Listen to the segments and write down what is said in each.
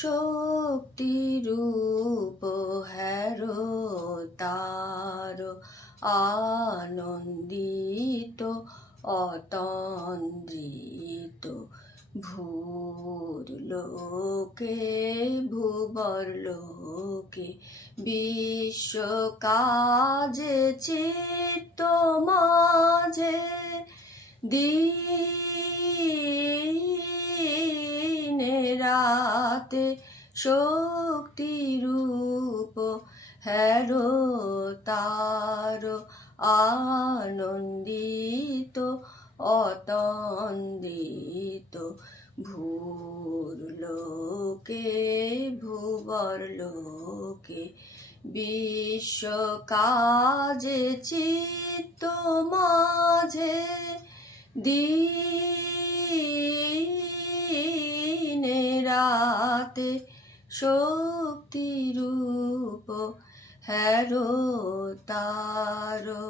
শক্তিরূপ harrow তার আনন্দিত অতন্দ্রিত। ভূর লোকে ভুবর লোকে বিশ্ব কাজে চিত্ত মাঝে দিনে রাতে শক্তিরূপ হ্যারো তার আনন্দিত, অতন্দিত ভূর লোকে, ভুবর লোকে, বিশ্ব কাজে চিত্ত মাঝে দিনে রাতে শক্তিরূপ হ্যারো তারো।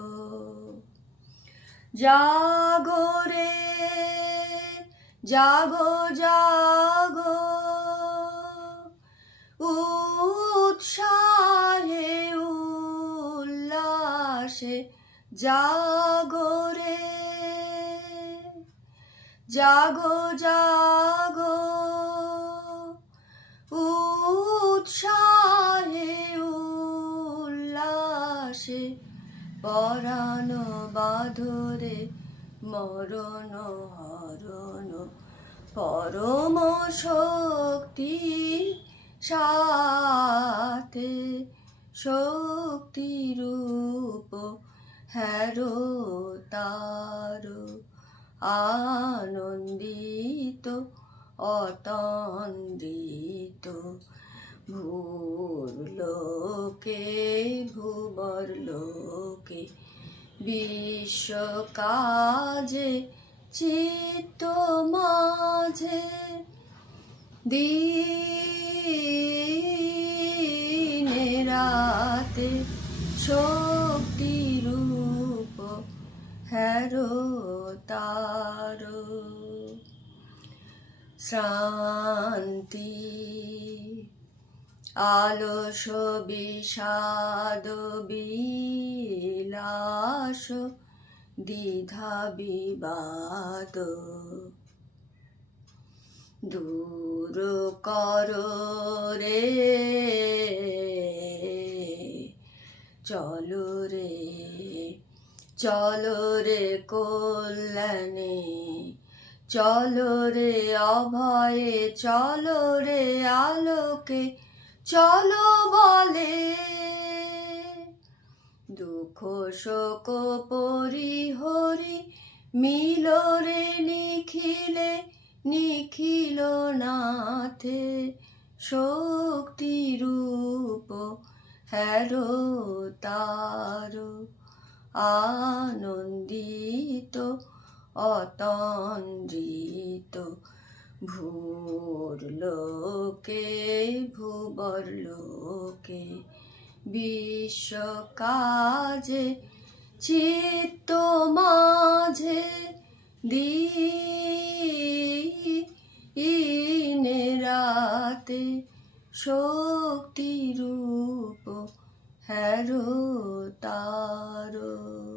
জাগরে জাগো জাগো। উৎসাহে উল্লাসে জাগরে জাগো জাগো। উল্লাসে পরাণ বাধরে মরণ হরণ। পরম শক্তি সাথে শক্তিরূপ হ্যারো তার। আনন্দিত অতন্দিত ভূর লোকে ভুবর লোকে বিশ্ব কাজে চিত্ত মাঝে দিনে রাতে শক্তিরূপ হ্যারো তারো। শান্তি আলস বিষাদ বিলাস, দ্বিধা বিবাদ। দূর কর রে, চলো রে চলো রে কল্যাণে, চলো রে অভয়ে, চলো রে আলোকে চলো বলে। দুঃখ, শোক, পরিহরি মিল রে নিখিলে নিখিল নাথে শক্তি রূপ হ্যারো তার। আনন্দিত, অতন্দ্রিত ভোর লোকে ভুবর লোকে বিশ্ব কাজে চিত্ত মাঝে দিনে রাতে শক্তি রূপ হ্যারো তারো।